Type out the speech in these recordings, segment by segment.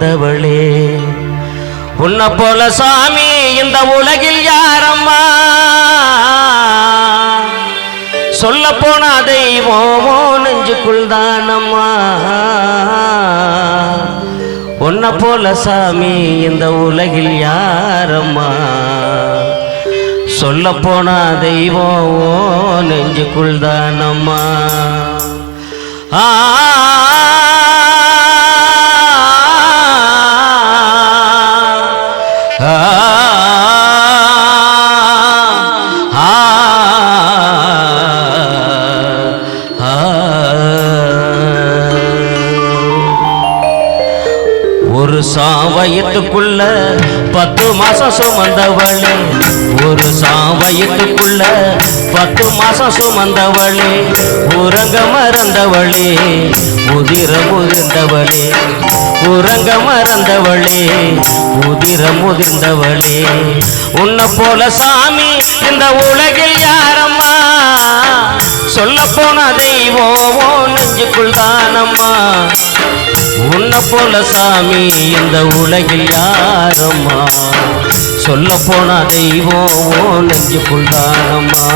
முதிர்ந்தவளே உன்னை போல சாமி இந்த உலகில் யாரம்மா சொல்ல போன தெய்வமோ நெஞ்சுக்குள் தானம்மா உன்னை போல சாமி இந்த உலகில் யாரம்மா சொல்ல போன தெய்வமோ நெஞ்சுக்குள் தானம்மா ஒரு சாவயத்துக்குள்ள 10 மாசம் சுமந்தவளே ஒரு சாவயத்துக்குள்ள 10 மாசம் சுமந்தவளே உறங்க மறந்தவளே முதிர்ந்தவளே உறங்க மறந்தவளே முதிர்ந்தவளே உன்னை போல சாமி இந்த உலகில் யாரம்மா சொல்ல போன தெய்வமோ நெஞ்சுக்குள் தானம்மா உன்னை போல சாமி இந்த உலகில் யாரம்மா சொல்ல போன தெய்வமோ நெஞ்சுக்குள் தானம்மா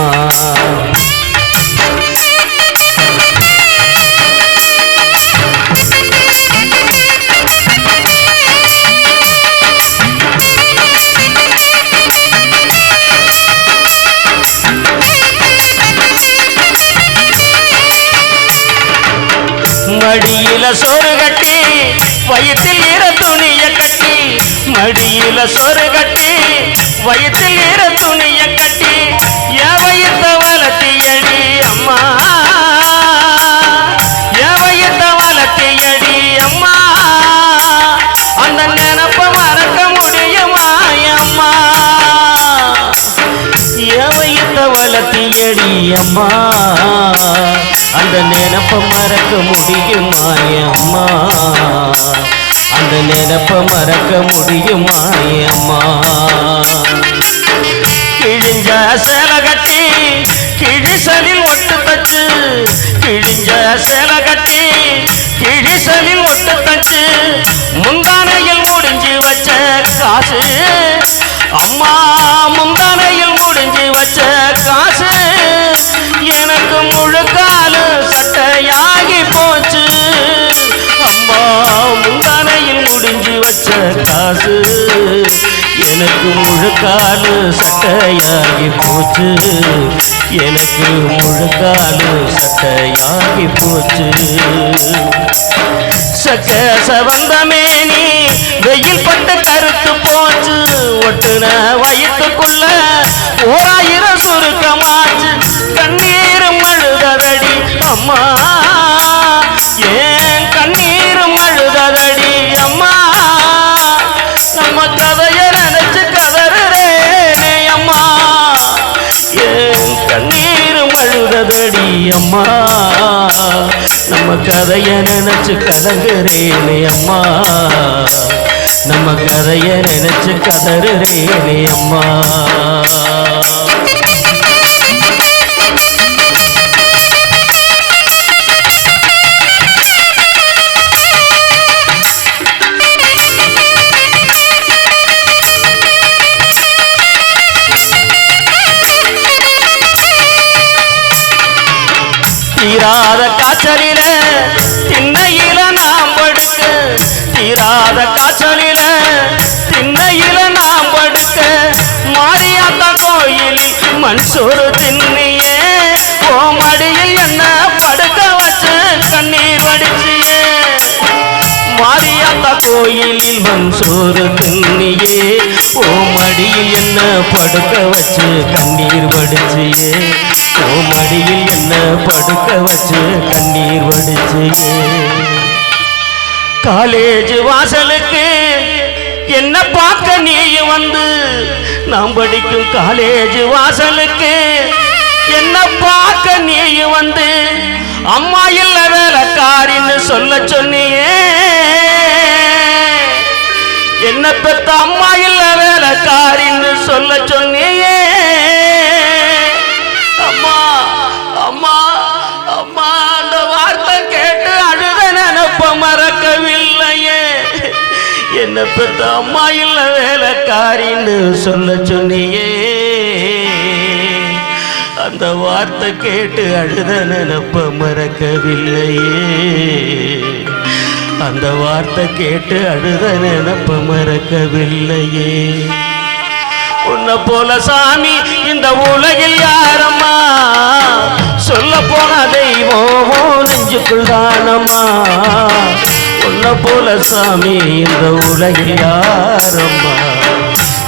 மடியில சோறு கட்டி வயிற்றில் ஈர துணிய கட்டி மடியில சோறு கட்டி வயிற்றில் ஈர துணிய கட்டி என் வயிற்ற வளர்த்தியடி அம்மா என் வயிற்ற வளர்த்தியடி அம்மா அந்த நினப்ப மறக்க முடியுமா அம்மா என் வயிற்ற வளர்த்தியடி அம்மா அந்த நினப்ப மறக்க முடியுமா அம்மா அந்த நினப்ப மறக்க முடியுமா அம்மா கிழிஞ்ச சேலை கட்டி கிழிசலில் ஒட்டு தச்சு கிழிஞ்ச சேலை கட்டி கிழிசலில் ஒட்டு தச்சு முந்தானையில் முடிஞ்சு வச்ச காசு அம்மா முந்தானையில் முடிஞ்சு வச்ச காசு எனக்கு முழுக்காலு சட்டையாகி போச்சு அம்மா முந்தானையில் முடிஞ்சு வச்ச காசு எனக்கு முழுக்காலு சட்டையாகி போச்சு எனக்கு முழுக்காலு சட்டையாகி போச்சு சக்கச வந்த மேனி வெயில் பட்டு கருத்து போச்சு ஒட்டுன வயிற்றுக்குள்ள 1000 சுருக்கமாச்சு கண்ணீரும் அழுததடி அம்மா ஏன் கண்ணீரும் அழுததடி அம்மா நம்ம கதைய நினைச்சு கதறேனே அம்மா ஏன் கண்ணீரும் அழுததடி அம்மா நம்ம கதைய நினைச்சு கலங்குறேனே அம்மா நம்ம கதைய நினைச்சு கதறேனே அம்மா தீராத காய்ச்சலில திண்ணையில நாம் படுக்க தீராத காய்ச்சலில திண்ணையில நாம் படுக்க மாரியாத்தா கோயிலில் மண்சோறு தின்னியே ஓ மடியில் என்ன படுக்க வச்சு கண்ணீர் வடிச்சியே மாரியாத்தா கோயிலில் மண்சோறு தின்னியே ஓ மடியில் என்ன படுக்க வச்சு கண்ணீர் வடிச்சியே ஓ மடியில் என்ன படுக்க வச்சு கண்ணீர் வடிச்சியே காலேஜ் வாசலுக்கு என்ன பார்க்க நீ வந்து நாம் படிக்கும் காலேஜ் வாசலுக்கு என்ன பார்க்க நீ வந்து அம்மா இல்ல வேலைக்காரின்னு சொல்ல சொன்னியே என்ன பெத்த அம்மா இல்ல வேலைக்காரின்னு சொல்ல சொன்னியே அம்மா அம்மா அம்மா அந்த வார்த்தை கேட்டு அழுத நினைப்ப மறக்கவில்லையே என்ன பெத்த அம்மா இல்ல வேலைக்காரின்னு சொல்ல சொன்னியே அந்த வார்த்தை கேட்டு அழுத நினப்ப மறக்கவில்லையே அந்த வார்த்தை கேட்டு அழுத நினப்ப மறக்கவில்லையே உன்னை போல சாமி இந்த உலகில் யாரம்மா சொல்ல போன தெய்வமோ நெஞ்சுக்குள் தானம்மா உன்னை போல சாமி இந்த உலகில் யாரம்மா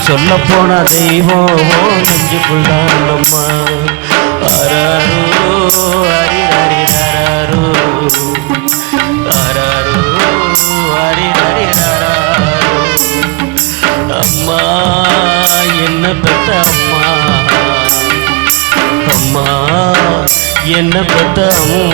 சொல்ல போன தெய்வமோ நெஞ்சுக்குள் தானம்மா ஆராரோ அரிரரிரரோ ஆராரோ அரிரரிரரோ அம்மா என்ன பெத்த அம்மா அம்மா என்ன பெத்த அம்மா